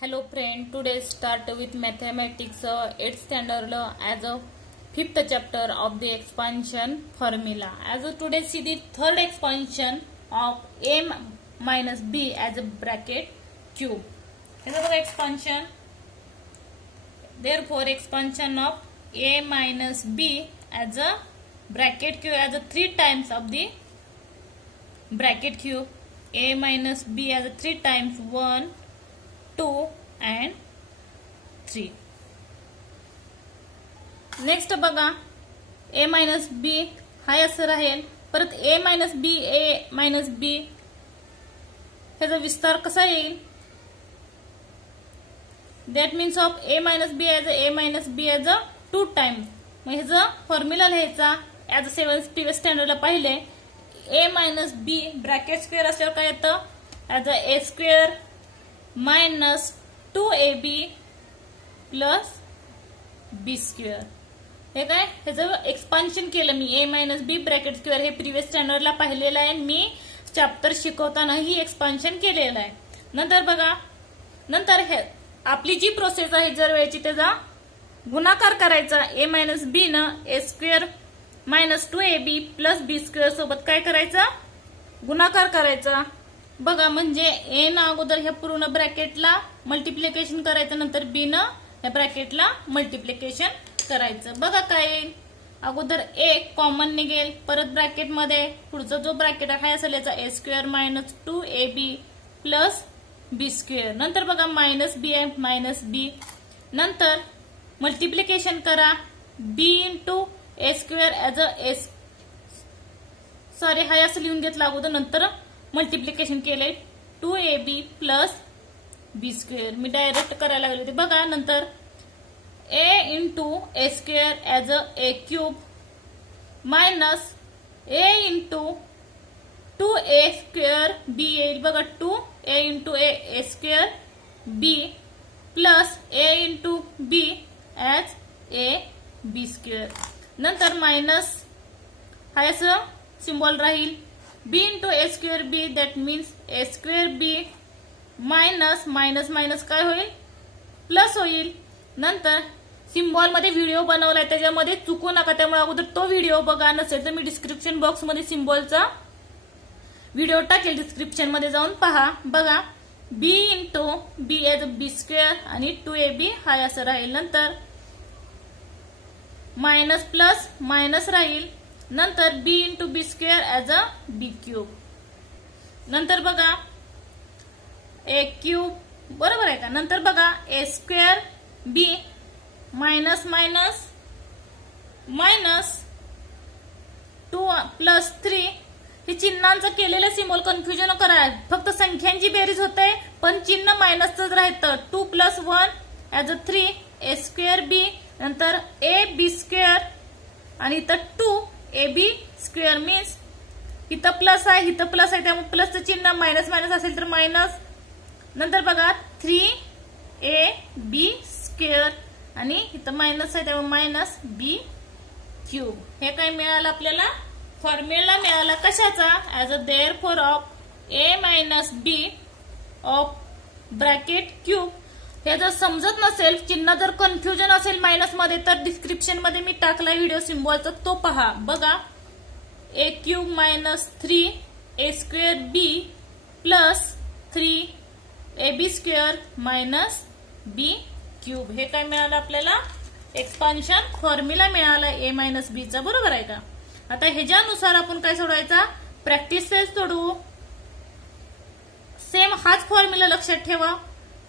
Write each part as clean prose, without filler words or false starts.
Hello friend, today start with mathematics 8th standard as a 5th chapter of the expansion formula. As today see the third expansion of a minus b as a bracket cube. This is the expansion. Therefore expansion of a minus b as a bracket cube as a 3 times of the bracket cube. A minus b as a 3 times 1 2 and 3. Next बघा a minus b हा असं राहील. परत a minus b ह्याचा विस्तार कसा येईल. That means of a minus b as a 2 times. मग ह्याचा फॉर्म्युला लिहायचा ऍज अ 7th प्रिव्हियस स्टँडर्डला पाहिले. a minus b bracket square असल्यावर काय येतं as a a square minus 2ab plus b square. हे काय ह्याचं एक्सपान्शन केलं मी. a minus B bracket square हे प्रिव्हियस स्टँडर्डला पाहिलेलं आहे. मी चॅप्टर शिकवताना ही एक्सपान्शन केलेलं आहे. नंतर बघा नंतर हे आपली जी प्रोसेस आहे जर वेळची त्याचा गुणाकार करायचा. a मायनस बी न a square minus 2ab plus b square सोबत काय करायचा गुणाकार करायचा. बघा म्हणजे ए न अगोदर ह्या पूर्ण ब्रॅकेटला मल्टिप्लिकेशन करायचं, नंतर बी न ह्या ब्रॅकेटला मल्टिप्लिकेशन करायचं. बघा काय येईल. अगोदर ए कॉमन निघेल, परत ब्रॅकेट मध्ये पुढचा जो ब्रॅकेट आहे असेल याचा ए square minus 2ab plus B square. नंतर बघा मायनस बी आहे मायनस बी. नंतर मल्टिप्लिकेशन करा B into A square as a S sorry हा असं लिहून घेतला अगोदर, नंतर मल्टिप्लिकेशन केले 2ab प्लस बी स्क्वेअर. मी डायरेक्ट करायला लागले होते. बघा नंतर a into A square as a A cube minus a into 2a square B येईल. बघा 2a into A square B plus a into B as A B square. नंतर minus हा असं सिम्बॉल राहील b into A square B. That means A square B minus minus minus काय होईल plus होईल. नंतर सिम्बॉल मध्ये व्हिडिओ बनवलाय त्याच्यामध्ये चुकू नका, त्यामुळे अगोदर तो व्हिडिओ बघा. नसेल तर मी डिस्क्रिप्शन बॉक्स मध्ये सिम्बॉलचा व्हिडिओ टाकेल, डिस्क्रिप्शन मध्ये जाऊन पहा. बघा b इंटू बी एज बी स्क्वेअर आणि 2ab हा असं राहील. नंतर मायनस प्लस मायनस राहील. नंतर b into B square as a B cube. नंतर बघा ए क्यूब बरोबर आहे का. नंतर बघा A square B minus minus minus 2 plus 3. हे चिन्हांचं केलेलं सिम्बॉल कन्फ्युजन करा. फक्त संख्यांची बेरीज होते पण चिन्ह मायनसच राहतं. 2 plus 1 as a 3 A square B. नंतर ए बी स्क्वेअर आणि इथं 2ab स्क्वेअर मीन्स इथं प्लस आहे इथं प्लस आहे त्यामुळे प्लसचं चिन्ह मायनस मायनस असेल तर मायनस. नंतर बघा 3ab स्क्वेअर आणि इथं मायनस आहे त्यामुळे मायनस बी क्यूब. हे काय मिळालं आपल्याला फॉर्म्युला मिळाला कशाचा as a therefore of A minus B of bracket cube. हे जर समजत नसेल चिन्ह जर कन्फ्युजन असेल मायनस मध्ये तर डिस्क्रिप्शन मध्ये मी टाकला व्हिडिओ सिम्बॉलचा तो पहा. बघा A cube minus 3 A square B plus 3ab square minus B cube. हे काय मिळालं आपल्याला एक्सपान्शन फॉर्म्युला मिळाला ए मायनस बी चा. बरोबर आहे का. आता ह्याच्यानुसार आपण काय सोडवायचा प्रॅक्टिस सोडवू. सेम हाच फॉर्म्युला लक्षात ठेवा.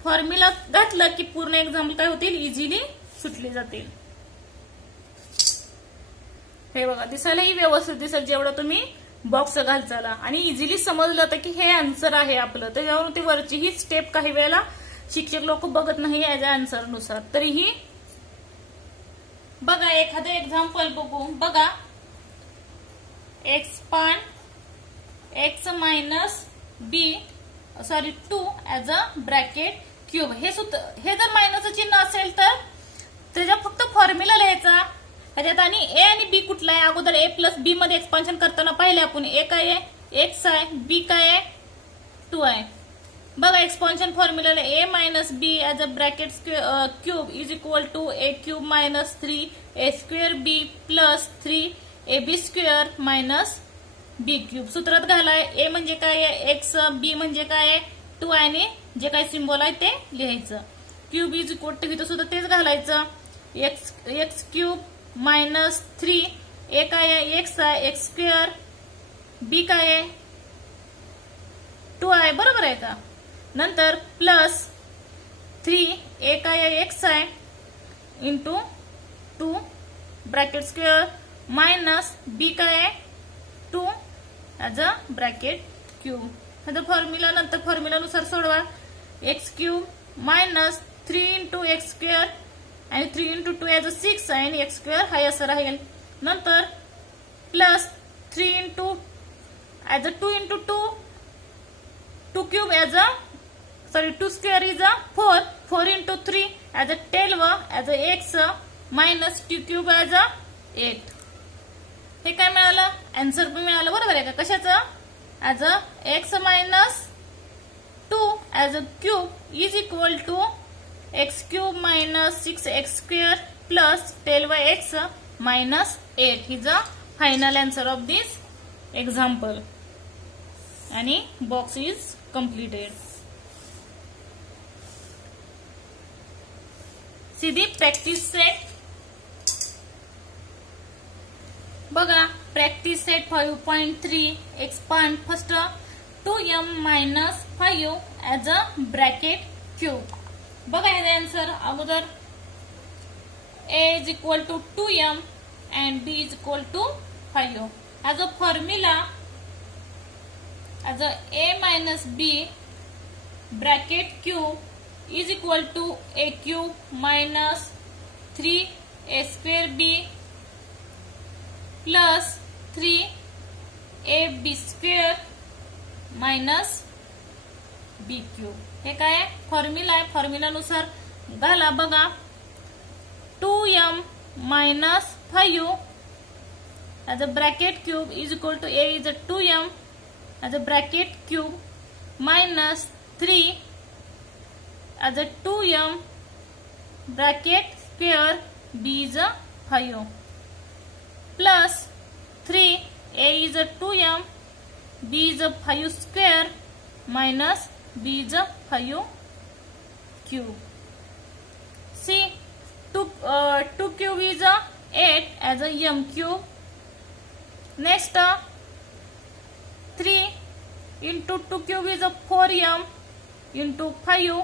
फॉर्म्युला घातलं की पूर्ण एक्झाम्पल काय होतील इझिली सुटली जातील. हे बघा दिसायलाही व्यवस्थित दिसेल जेवढं तुम्ही बॉक्स घालचाला आणि इझिली समजलं तर की हे आन्सर आहे आपलं. त्याच्यावरून ती वरची ही स्टेप काही वेळेला शिक्षक लोक बघत नाही ऍज अ आन्सर नुसार. तरीही बघा एखादं एक्झाम्पल बघू. बघा expand X minus B sorry 2 as a bracket cube. हे जर मायनसचं चिन्ह असेल तर त्याच्या फक्त फॉर्म्युला लिहायचा. ह्याच्यात आणि ए आणि बी कुठला आहे अगोदर ए प्लस बी मध्ये एक्सपान्शन करताना पाहिले आपण. ए काय आहे एक्स आहे बी काय आहे 2 आहे. बघा expansion formula a minus B as a bracket cube is equal to A cube minus 3 a square B plus 3 ab square minus B cube. सूत्रात घालाय. ए म्हणजे काय आहे एक्स, बी म्हणजे काय आहे 2 आणि जे काही सिम्बॉल आहे ते लिहायचं. क्यूब इज इक्वल टू इथं सुद्धा तेच घालायचं. एक्स क्यूब मायनस 3 ए काय आहे एक्स आहे एक्स स्क्वेअर, बी काय आहे 2 आहे बरोबर आहे का. नंतर प्लस 3 ए काय आहे एक्स आहे इंटू 2 ब्रॅकेट स्क्वेअर मायनस बी काय आहे 2 ॲज अ ब्रॅकेट क्यूब. नंतर फॉर्म्युला नंतर फॉर्म्युलानुसार सोडवा. X cube minus 3 into x square आणि 3 इंटू 2 ॲज अ 6 आहे आणि एक्स स्क्वेअर हाय असं राहील. नंतर plus 3 into as a 2 into 2 cube as a sorry 2 square is a 4 into 3 as a 12 as a X minus 2 cube as a 8. हे काय मिळालं answer पण मिळालं बरोबर आहे का. कशाचं as a X minus 2 as a cube is equal to X cube minus 6 X square plus 12 X minus 8 is a final answer of this example. आणि box is completed. See the practice set. बघा practice set 5.3 expand first 2m minus 5 as a bracket cube. बघा याचा answer अगोदर a is equal to 2m and b is equal to 5 as a formula as a minus b bracket cube is equal to a cube minus 3 a square b plus 3 a b square minus b cube. हे काय आहे formula आहे. फॉर्म्युलानुसार घाला. बघा 2m minus 5 as a bracket cube is equal to a is a 2m as a bracket cube minus 3 as a 2m bracket square b is a 5 plus 3 a is a 2m b is a 5 square minus b is a 5 cube. See 2 cube is a 8 as a m cube. Next 3 into 2 cube is a 4m into 5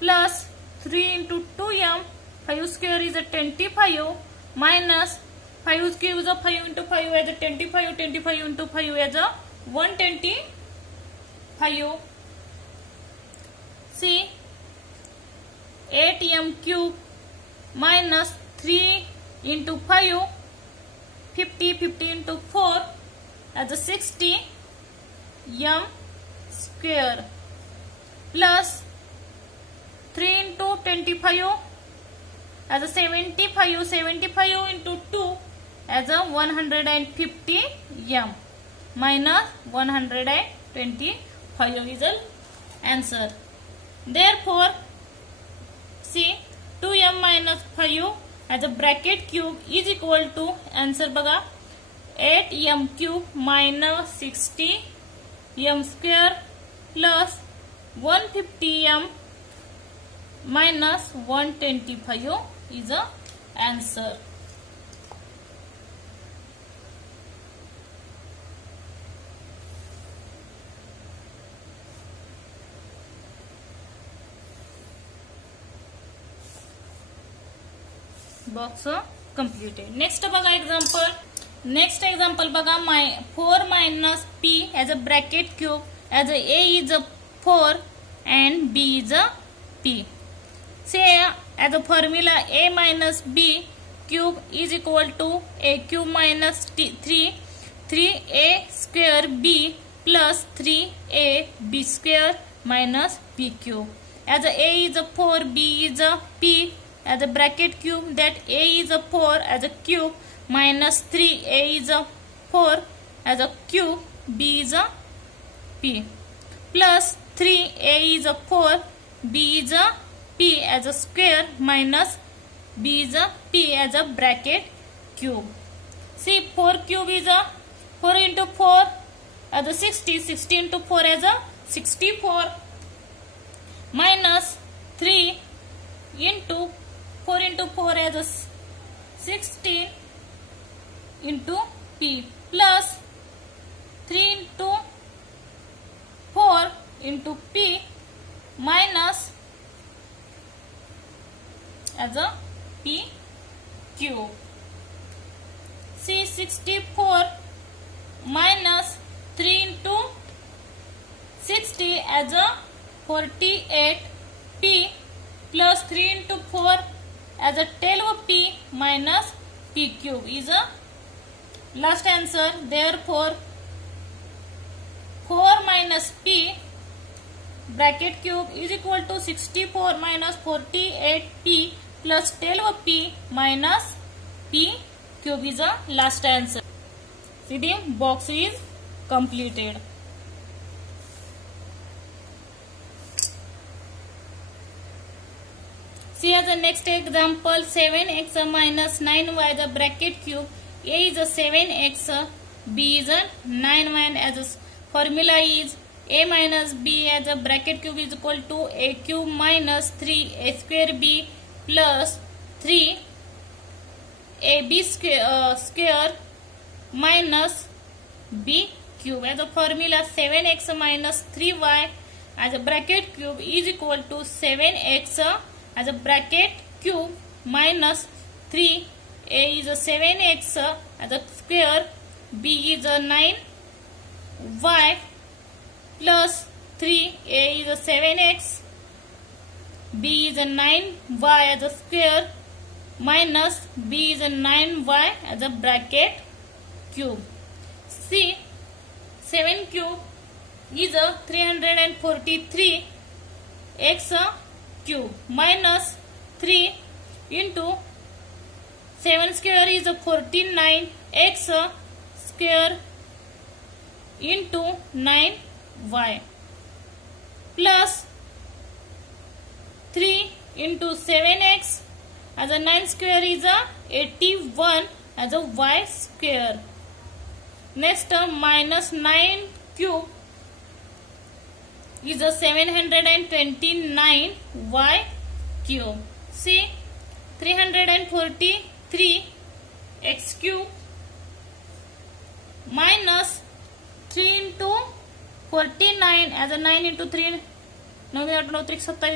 plus 3 into 2m 5 square is a 25 minus 5 cube is a 5 into 5 as a 25 into 5 as a 125. See 8m cube minus 3 into 5 50 into 4 as a 60 m square plus 3 into 25 as a 75 into 2 as a 150 m minus 125 is the answer. Therefore see 2m minus 5 as a bracket cube is equal to answer बघा 8m cube minus 60 m square plus 150m minus 125 is the answer. Box completed. Next बघा example. Next example बघा 4 minus p as a bracket cube as a is a 4 and b is a p. Say as a formula a minus b cube is equal to a cube minus 3a square b plus 3a b square minus b cube. As a is a 4, b is a p as a bracket cube, that a is a 4 as a cube minus 3a is a 4 as a cube, b is a p plus 3, A is a 4, B is a P as a square minus B is a P as a bracket cube. See, 4 cube is a 4 into 4 as a 60, 60 into 4 as a 64 minus 3 into 4 into 4 as a 60 into P plus 3 into 4 into P minus as a P cube. See, 64 minus 3 into 60 as a 48 P plus 3 into 4 as a 12P minus P cube is a last answer. Therefore, 4 minus P bracket cube is equal to 64 minus 48P plus 12P minus P cube is a last answer. See, the box is completed. See as the next example, 7x minus 9y the bracket cube. A is a 7x, B is a 9y, as a formula is A minus B as a bracket cube is equal to A cube minus 3A square B plus 3 AB square minus B cube. As a formula, 7x minus 3y as a bracket cube is equal to 7x as a bracket cube minus 3. A is a 7x as a square, B is a 9y plus 3. A is a 7x, B is a 9y as a square minus B is a 9y as a bracket cube. See, 7 cube is a 343 x cube minus 3 into 7 square is a 49 x square into 9y plus 3 into 7x as a 9 square is a 81 as a y square. Next term, minus 9 cube is a 729 y cube. See, 343 x cube minus 3 into 49 as a 9 into 3, 9 3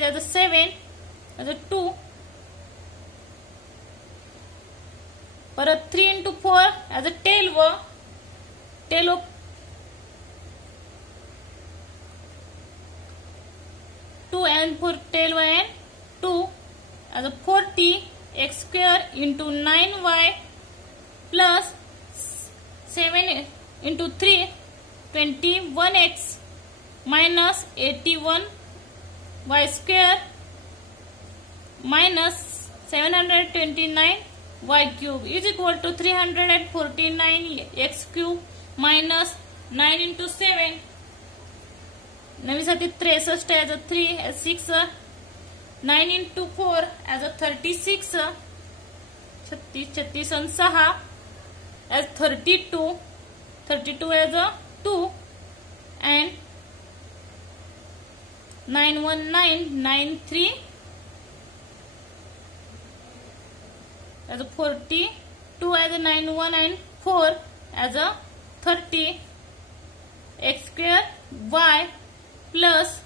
as a 7 as a 2, or a 3 into 4 as a 12 2 and 4 12 and 2 as a 40 x square into 9y plus 7 into 3 21x minus 81 y square minus 729 y cube is equal to 349 x cube minus 9 into 7 9 63 as a 3 as 6 9 into 4 as a 36 36 and 6 as 32 32 as a 2 and 91993 as a 42 as a 91 and 4 as a 30 x square y plus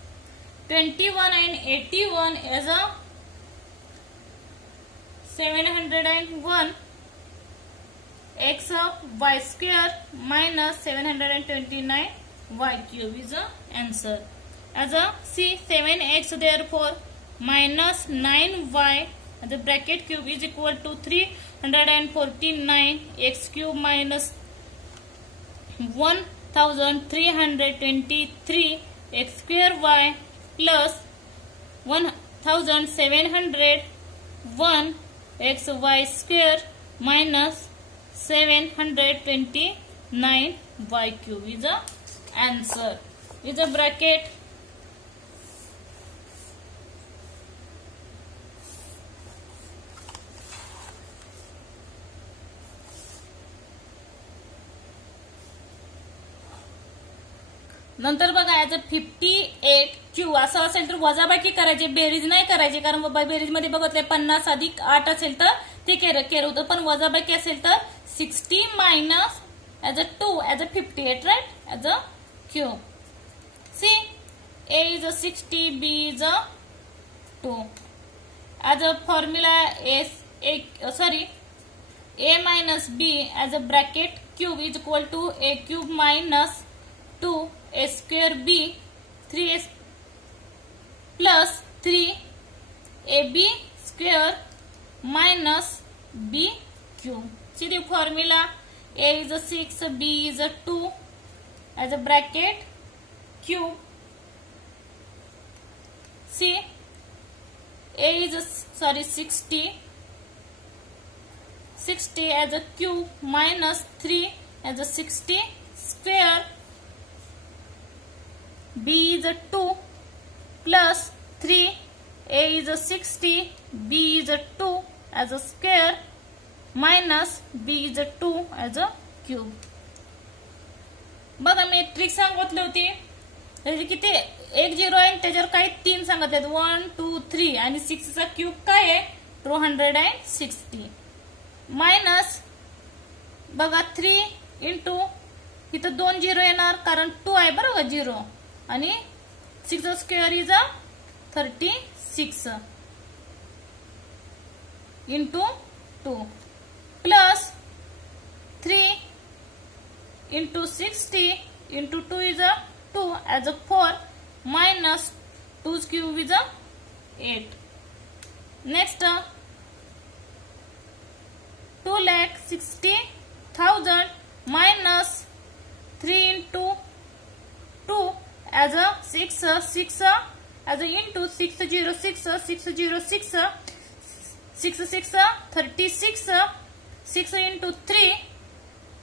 21 and 81 as a 701 x of y square minus 729 y cube is the answer. As a see 7x, therefore minus 9y the bracket cube is equal to 349 x cube minus 1323 x square y plus 1701 x y square minus 729 y cube is the answer. Is a bracket नंतर बघा as a 58Q असं असेल तर वजाबाकी करायची, बेरीज नाही करायची, कारण बेरीज मध्ये बघितले 50 अधिक 8 असेल तर ते केर होतं, पण वजाबाकी असेल तर 60 minus as a 2 as a 58, right, as a Q. See, A is a 60, B is a 2. As a formula A minus B as a bracket cube is equal to A cube minus 2A square B 3A plus 3AB square minus B cube. See the formula, A is a 6, B is a 2 as a bracket cube. See, A is a 60 as a cube minus 3 as a 60 square. B is a 2 plus 3. A is a 60, B is a 2 as a square minus B is a 2 as a cube. बघा मी trick सांगितली होती, त्याची किती 1 0 आहे, त्याच्यावर काही 3 सांगितले 1 2 3 आणि 6 चा क्यूब काय आहे 260 मायनस बघा 3 इंटू इथं 2 0 येणार कारण 2 आहे बरोबर 0 आणि 6 square is a 36 into 2 plus 3 into 60 into 2 is a 2 as a 4 minus 2's cube is a 8. Next 2,60,000 minus 3 into 2 as a 6 as a into 606 36 6 into 3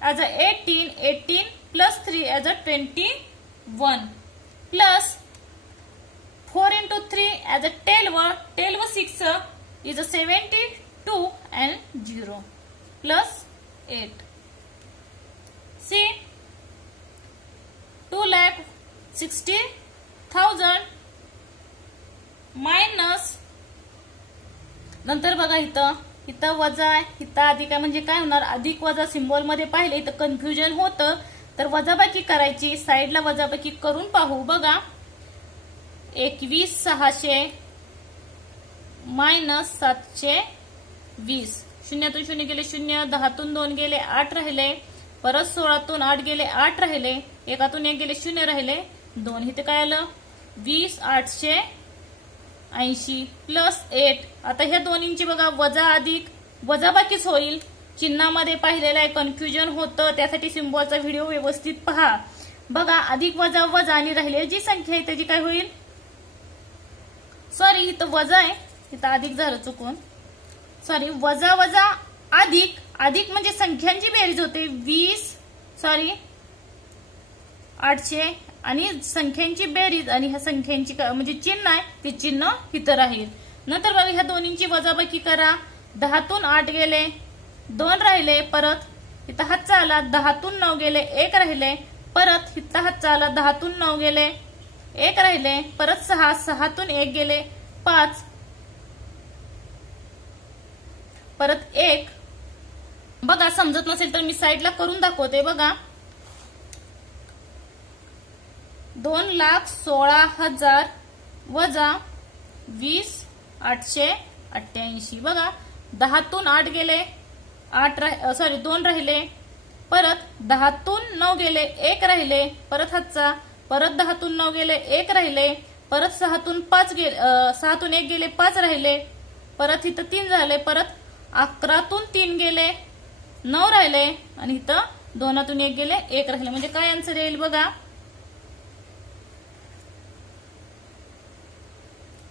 as a 18 plus 3 as a 21 plus 4 into 3 as a 12 6 is a 72 and 0 plus 8. See, 2,60,000 minus नंतर बघा इथं वजा आहे, इथं अधिक आहे, म्हणजे काय होणार अधिक वजा सिम्बॉल मध्ये पाहिले इथं कन्फ्युजन होतं, तर वजाबाकी करायची, साइडला वजाबाकी करून पाहू. बघा 21,600 मायनस 720, शून्यातून 0 गेले 0, 10तून 2 गेले 8 राहिले, परत 16तून 8 गेले 8 राहिले, 1तून 1 गेले 0 राहिले 2, इथे काय आलं 20,880 प्लस 8. आता ह्या दोन्हींची बघा वजा अधिक वजाबाकीच होईल, चिन्हामध्ये पाहिलेलं आहे, कन्फ्युजन होतं, त्यासाठी सिम्बॉलचा व्हिडिओ व्यवस्थित पहा. बघा अधिक वजा वजा आणि राहिलेली जी संख्या आहे त्याची काय होईल, सॉरी इथं वजा आहे, इथं अधिक झालं चुकून, सॉरी वजा वजा अधिक अधिक म्हणजे संख्यांची बेरीज होते 800 आणि संख्यांची बेरीज आणि ह्या संख्यांची म्हणजे चिन्ह आहे ते चिन्ह इथं राहील. नंतर बघा ह्या दोन्हींची वजाबाकी करा, 10तून 8 गेले 2 राहिले, परत इथं हातचा आला 10तून 9 गेले 1 राहिले, परत इथं हातचा आला 10तून 9 गेले 1 राहिले, परत 6तून 1 गेले 5, परत 1. बघा समजत नसेल तर मी साइडला करून दाखवते. बघा 2,16,000 वजा 20,888. बघा 10तून 8 गेले 2 राहिले, परत 10तून 9 गेले 1 राहिले, परत हातचा, परत 10तून 9 गेले 1 राहिले, परत 6तून 1 गेले 5 राहिले, परत इथं 3 झाले, परत 11तून 3 गेले 9 राहिले आणि इथं 2तून 1 गेले 1 राहिले, म्हणजे काय आन्सर येईल बघा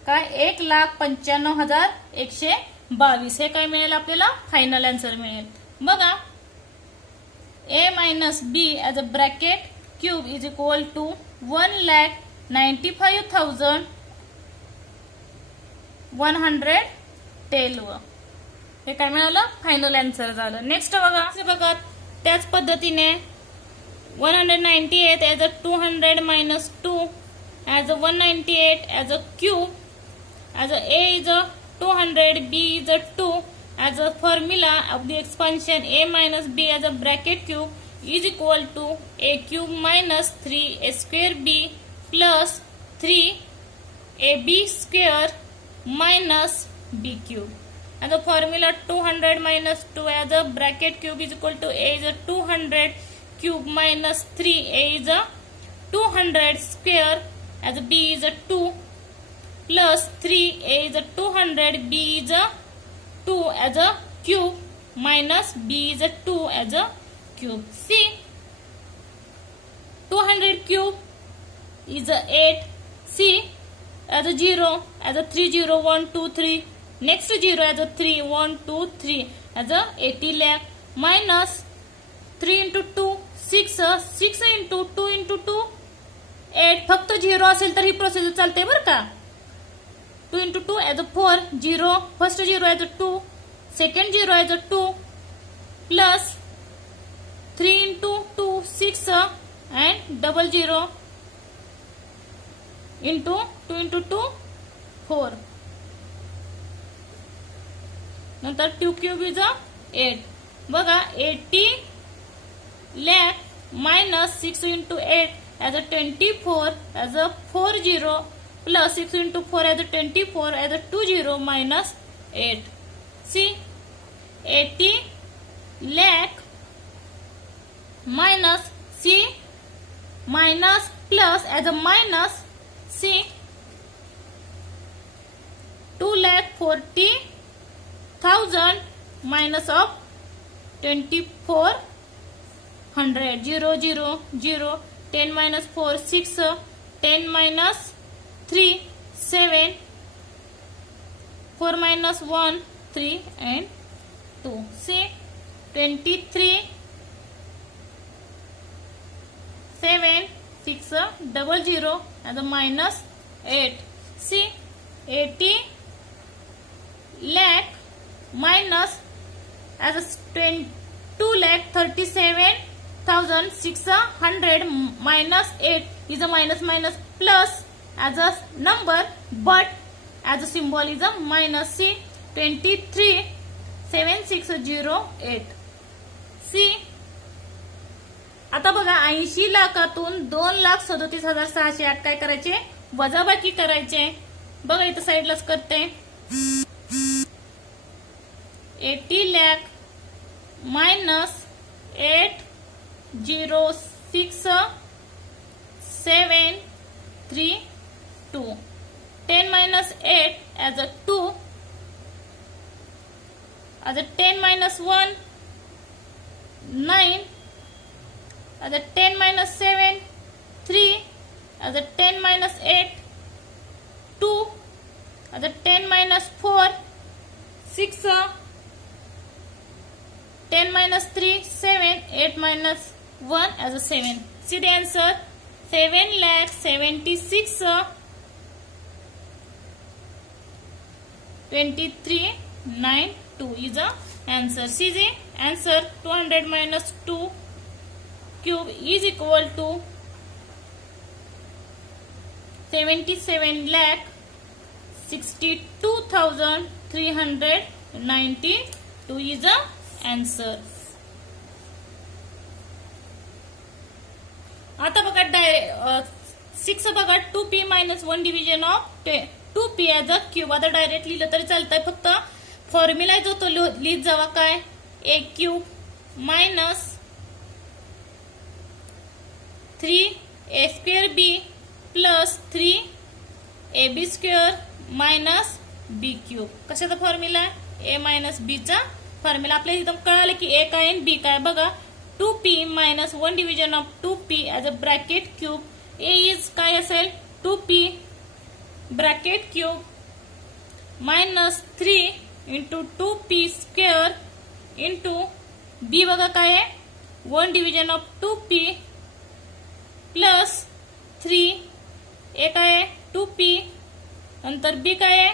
काय 1,95,122. हे काय मिळेल आपल्याला फायनल आन्सर मिळेल. बघा A minus B as a bracket cube is equal to 1,95,112. हे काय मिळालं फायनल आन्सर झालं. नेक्स्ट बघा त्याच पद्धतीने 198 as a 200 minus 2 as a 198 as a cube, as a is a 200, b is a 2, as a formula of the expansion a minus b as a bracket cube is equal to a cube minus 3 a square b plus 3 ab square minus b cube. And the formula 200 minus 2 as a bracket cube is equal to a is a 200 cube minus 3 a is a 200 square as a b is a 2 plus 3 a is a 200 b is a 2 as a cube minus b is a 2 as a cube. See, 200 cube is a 8. See, as a 0 as a 3 0 1 2 3. Next 0 as a 3 1 2 3 as a 80 lakh minus 3 into 2 6 6 into 2 into 2 8. फक्त 0 असेल तर ही process चालते बरं का. 2 into 2 as a 4 0. First 0 as a 2, second 0 as a 2 plus 3 into 2 6 and double 0 into 2 into 2 4. नंतर 2 cube is a 8. बघा 80 lakh minus 6 into 8 as a 24 as a 40 plus 6 into 4 as a 24 as a 20 minus 8. See, 80 lakh minus C minus plus as a minus C 2,40,000 minus of 2,400. 0 0 0. 10 minus 4 6. 10 minus 3 7. 4 minus 1 3 and 2. See, 23 7 6 double 0 and the minus 8. See, 80 lakh minus as a 2,37,600 minus 8 is a minus minus plus as a number, but as a symbol is a minus. See, 23,7608. See, आता बघा 80 लाखातून 2,37,608 काय करायचे, वजाबाकी करायचे. बघा इथं साइडलाच करते. 80 lakh minus 806,732. 10 minus 8 as a 2, as a 10 minus 1 9, as a 10 minus 7 3, as a 10 minus 8 2, as a 10 minus 4 6, 10 minus 3 7, 8 minus 1 as a 7. See the answer, 7,76,2392 is the answer. See the answer, 200 minus 2 cube is equal to 77,62,392 is the answer. आता बघा 6 बघा 2p minus 1 division of 2p as a cube. आता direct लिहिलं तरी चालतंय, फक्त formula जो तो लिहित जावा. काय, a cube minus 3a square b plus 3ab square minus b cube. कशाचा फॉर्म्युला, a minus b चा फॉर्म्युला. आपल्याला इथं कळालं की a काय आणि b काय. बघा 2p minus 1 division of 2p as a bracket cube. a is काय असेल, 2p bracket cube minus 3 into 2p square into b बघा काय आहे, 1 division of 2p plus 3 a काय आहे 2p, नंतर b काय आहे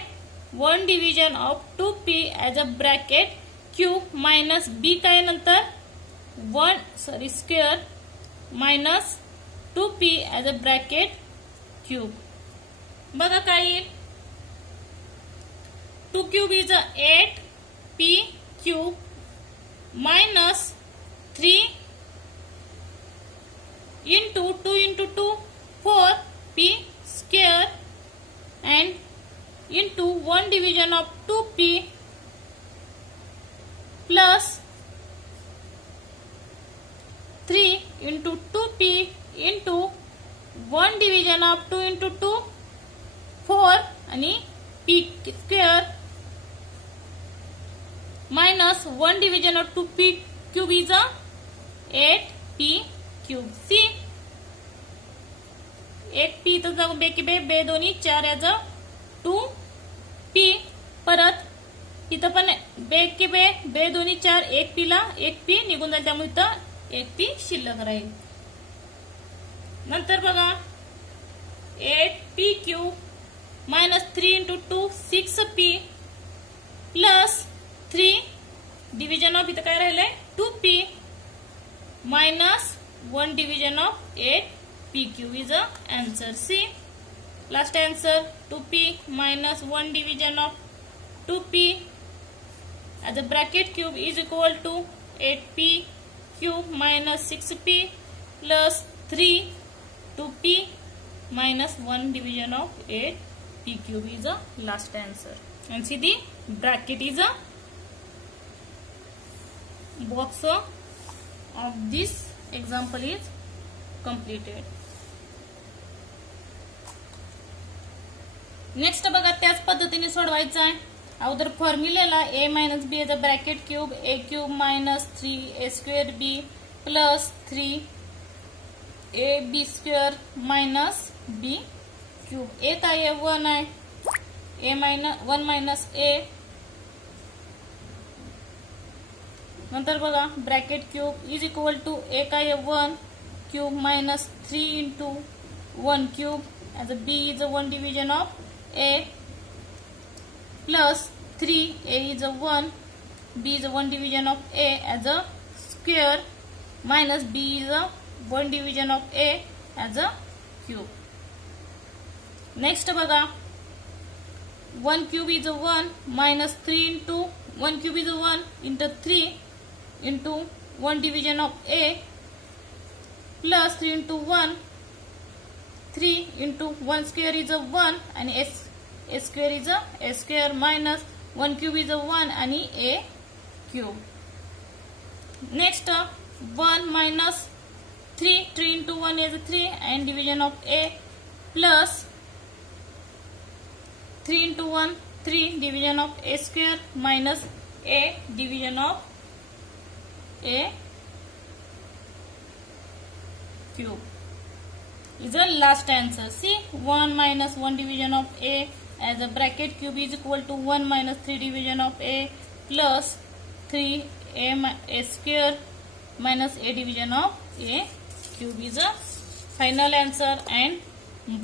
1 division of 2p as a bracket cube minus b काय नंतर 1 square minus 2p as a bracket cube. बघा काय येईल 2 cube is 8p cube minus 3 into 2 into 2 4p square and into 1 division of 2p plus 3 into 2p into 1 division of 2 into 2 4 आणि p square minus 1 division of 2p cube is 8p cube. See 8p तो जाऊ बे की बे दोन्ही 4 याच 2p परत इथं पण बे की बे दोन्ही 4 1p ला 1p निघून जाईल त्यामुळे इथं 1p शिल्लक राहील. नंतर बघा 8p cube minus 3 into 2 6p plus 3 division of इथं काय राहिलंय 2p minus 1 division of 8p cube is the answer. See last answer 2p minus 1 division of 2p as a bracket cube is equal to 8p cube minus 6p plus 3 2p minus 1 division of 8p cube is the last answer. And see the bracket is a box of this example is completed. Next बघा त्याच पद्धतीने सोडवायचं आहे. अगोदर फॉर्म्युलेला a minus B as a bracket cube a cube minus 3a square b plus 3ab square minus b cube. a काय आहे 1 आहे a मायनस 1 मायनस a. नंतर बघा bracket cube is equal to a काय आहे 1 cube minus 3 into 1 cube as a b is a 1 division of a plus 3a is a 1 b is a 1 division of a as a square minus b is a 1 division of a as a cube. Next बघा 1 cube is a 1 minus 3 into 1 cube is a 1 into 3 into 1 division of a plus 3 into 1 3 into 1 square is a 1 and a square is a square minus 1 cube is a 1 and a cube. Next 1 minus 3 into 1 is 3 and division of a plus 3 into 1 3 division of a square minus a division of a cube is the last answer. See 1 minus 1 division of a as a bracket cube is equal to 1 minus 3 division of a plus 3a square minus a division of a cube is a final answer and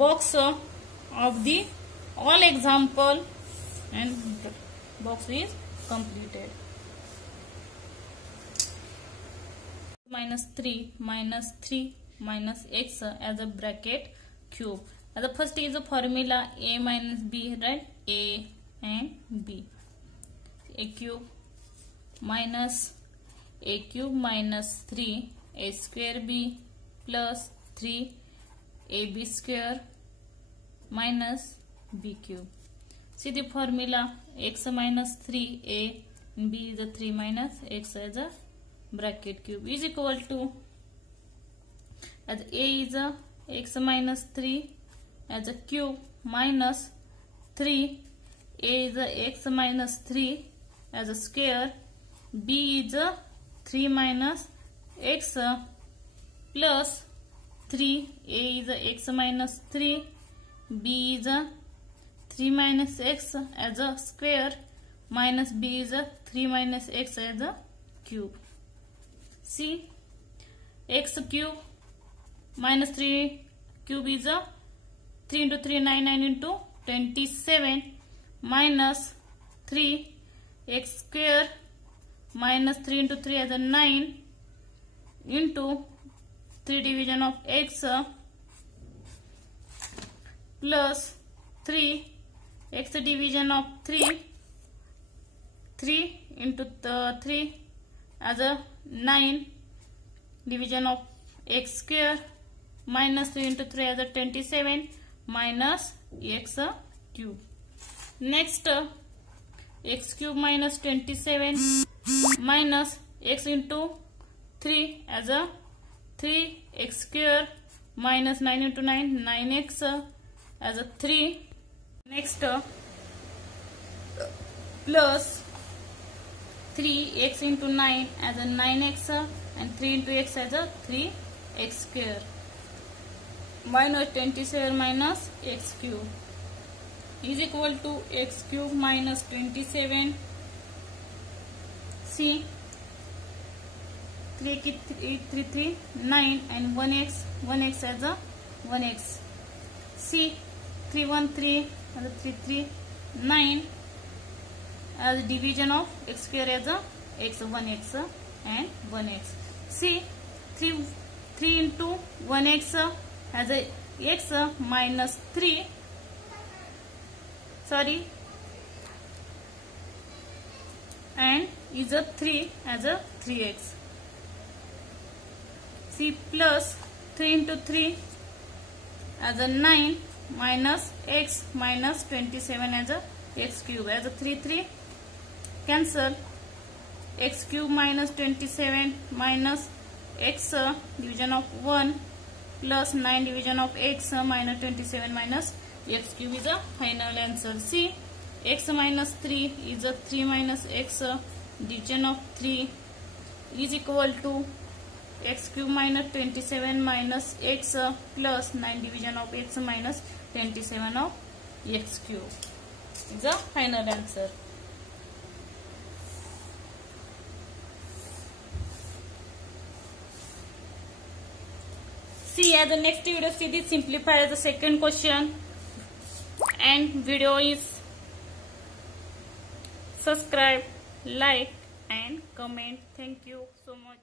box of the all example and box is completed. Minus 3 minus x as a bracket cube. The first is the formula a minus b, right? A and b. A cube minus 3 a square b plus 3 ab square minus b cube. See the formula x minus 3a and b is a 3 minus x as a bracket cube is equal to as a is a x minus 3 as a cube minus 3 a is a x minus 3 as a square b is a 3 minus x plus 3 a is a x minus 3 b is a 3 minus x as a square minus b is a 3 minus x as a cube. See x cube minus 3 cube is a 3 into 3 9 into 27 minus 3 x square minus 3 into 3 as a 9 into 3 division of x plus 3 x division of 3 into 3 as a 9 division of x square minus 3 into 3 as a 27 minus x cube. Next x cube minus 27 minus x into 3 as a 3x square minus 9 into 9 9x as a 3. Next plus 3x into 9 as a 9x and 3 into x as a 3x square minus 27 minus x cube is equal to x cube minus 27. See 3 3 9 and 1x as a 1x. See 3 1 3 as a 3 3 9 as division of x square as a x 1x and 1x. See 3 into 1x as a x minus 3 and is a 3 as a 3x. See plus 3 into 3 as a 9 minus x minus 27 as a x cube as a 3 3 cancel. X cube minus 27 minus x division of 1 plus 9 division of x minus 27 minus x cube is a final answer. See x minus 3 is a 3 minus x division of 3 is equal to x cube minus 27 minus x plus 9 division of x minus 27 of x cube is the final answer. See as the next video, see this simplify as the second question, and video is subscribe, like and comment. Thank you so much.